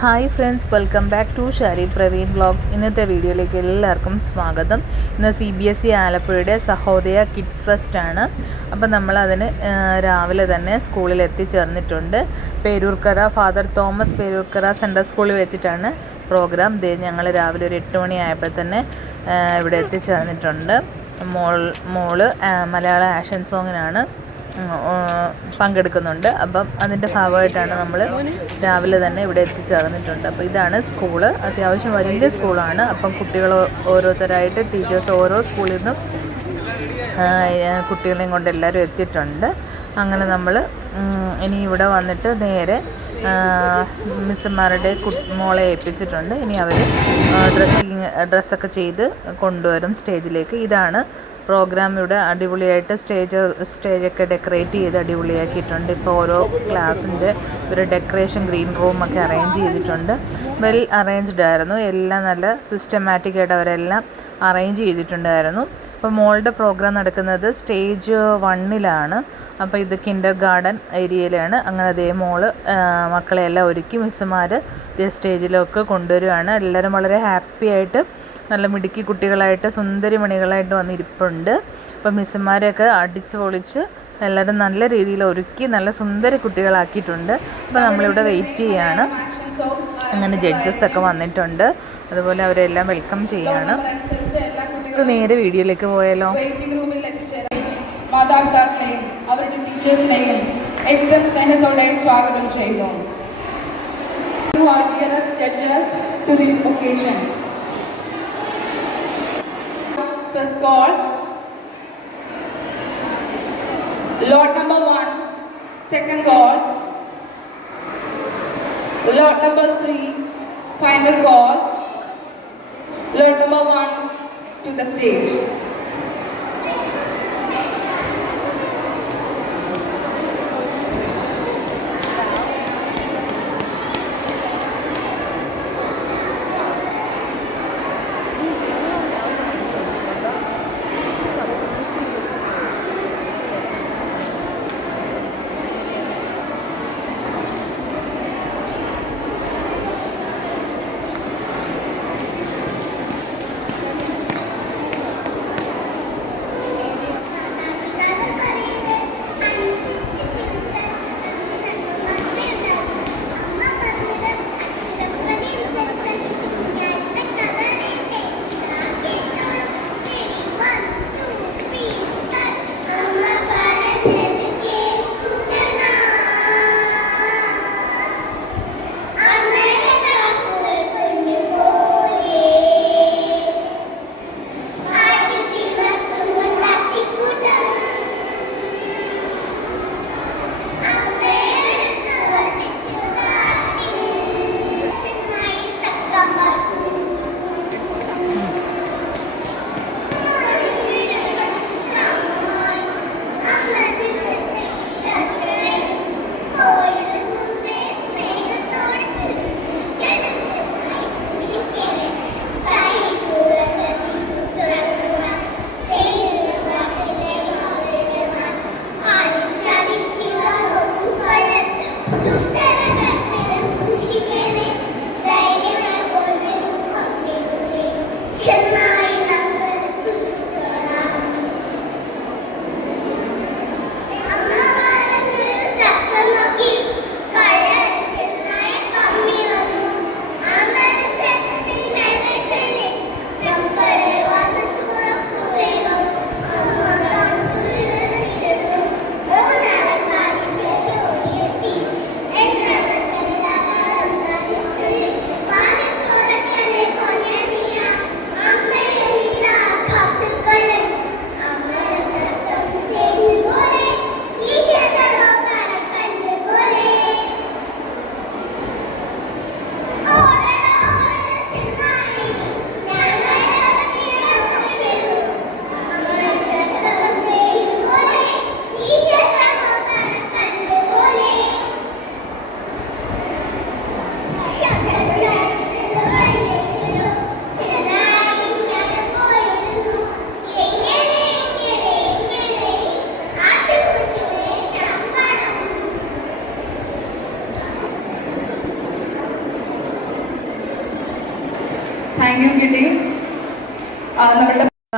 Hi friends welcome back to Shari Praveen vlogs ഇന്നത്തെ വീഡിയോയിലേക്ക് എല്ലാവർക്കും സ്വാഗതം. ഇന്ന് സി ബി എസ് ഇ ആലപ്പുഴയുടെ സഹോദയ കിഡ്സ് ഫെസ്റ്റ് ആണ്. അപ്പം നമ്മൾ അതിന് രാവിലെ തന്നെ സ്കൂളിൽ എത്തിച്ചേർന്നിട്ടുണ്ട്. Peroorkada father Thomas Peroorkada central സ്കൂളിൽ വെച്ചിട്ടാണ് പ്രോഗ്രാം ദേ ഞങ്ങൾ രാവിലെ ഒരു എട്ട് മണിയായപ്പോൾ തന്നെ ഇവിടെ എത്തിച്ചേർന്നിട്ടുണ്ട്. മോൾ മോൾ മലയാള ആഷൻ സോങ്ങിനാണ് പങ്കെടുക്കുന്നുണ്ട്. അപ്പം അതിന്റെ ഭാഗമായിട്ടാണ് നമ്മൾ രാവിലെ തന്നെ ഇവിടെ എത്തിച്ചേർന്നിട്ടുണ്ട്. അപ്പോൾ ഇതാണ് സ്കൂൾ. അത്യാവശ്യം വലിയ സ്കൂളാണ്. അപ്പം കുട്ടികൾ ഓരോരുത്തരായിട്ട് ടീച്ചേഴ്സ് ഓരോ സ്കൂളിൽ നിന്നും കുട്ടികളെയും കൊണ്ട് എല്ലാവരും എത്തിയിട്ടുണ്ട്. അങ്ങനെ നമ്മൾ ഇനി ഇവിടെ വന്നിട്ട് നേരെ മിസ്സന്മാരുടെ മോളെ ഏൽപ്പിച്ചിട്ടുണ്ട്. ഇനി അവർ ഡ്രസ്സിങ് ഡ്രസ്സൊക്കെ ചെയ്ത് കൊണ്ടുവരും സ്റ്റേജിലേക്ക്. ഇതാണ് പ്രോഗ്രാം ഇവിടെ അടിപൊളിയായിട്ട് സ്റ്റേജ് സ്റ്റേജൊക്കെ ഡെക്കറേറ്റ് ചെയ്ത് അടിപൊളിയാക്കിയിട്ടുണ്ട്. ഇപ്പോൾ ഓരോ ക്ലാസ്സിന്റെ ഒരു ഡെക്കറേഷൻ ഗ്രീൻ റൂമൊക്കെ അറേഞ്ച് ചെയ്തിട്ടുണ്ട്. വെൽ അറേഞ്ച്ഡ് ആയിരുന്നു. എല്ലാം നല്ല സിസ്റ്റമാറ്റിക്കായിട്ട് അവരെല്ലാം അറേഞ്ച് ചെയ്തിട്ടുണ്ടായിരുന്നു. അപ്പോൾ മോളുടെ പ്രോഗ്രാം നടക്കുന്നത് സ്റ്റേജ് വണ്ണിലാണ്. അപ്പോൾ ഇത് കിൻഡർ ഗാർഡൻ ഏരിയയിലാണ്. അങ്ങനെ അതേ മോൾ മക്കളെയെല്ലാം ഒരുക്കി മിസ്സുമാർ സ്റ്റേജിലൊക്കെ കൊണ്ടുവരികയാണ് എല്ലാവരും വളരെ ഹാപ്പി ആയിട്ട് നല്ല മിടുക്കി കുട്ടികളായിട്ട് സുന്ദരി മണികളായിട്ട് വന്നിരിപ്പുണ്ട്. അപ്പോൾ മിസ്സുമാരെയൊക്കെ അടിച്ച് പൊളിച്ച് എല്ലാവരും നല്ല രീതിയിൽ ഒരുക്കി നല്ല സുന്ദര കുട്ടികളാക്കിയിട്ടുണ്ട്. അപ്പോൾ നമ്മളിവിടെ വെയിറ്റ് ചെയ്യാണ്. അങ്ങനെ ജഡ്ജസ് ഒക്കെ വന്നിട്ടുണ്ട്. അതുപോലെ അവരെല്ലാം വെൽക്കം ചെയ്യാണ്. കുട്ടികളും നേരെ വീഡിയോയിലേക്ക് പോയാലോ വെയിറ്റിംഗ് റൂമിൽ മാതാപിതാക്കളെയും അവരുടെ ടീച്ചേഴ്സിനെയും ഏറ്റവും സ്നേഹത്തോടെ സ്വാഗതം ചെയ്യുന്നു. First call. Lot number one, second call. Lot number three, final call. Lot number one to the stage.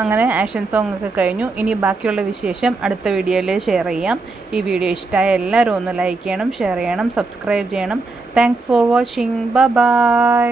അങ്ങനെ ആക്ഷൻ സോങ് ഒക്കെ കഴിഞ്ഞു. ഇനി ബാക്കിയുള്ള വിശേഷം അടുത്ത വീഡിയോയിൽ ഷെയർ ചെയ്യാം. ഈ വീഡിയോ ഇഷ്ടമായ എല്ലാവരും ഒന്ന് ലൈക്ക് ചെയ്യണം ഷെയർ ചെയ്യണം സബ്സ്ക്രൈബ് ചെയ്യണം. താങ്ക്സ് ഫോർ വാച്ചിങ് ബ ബൈ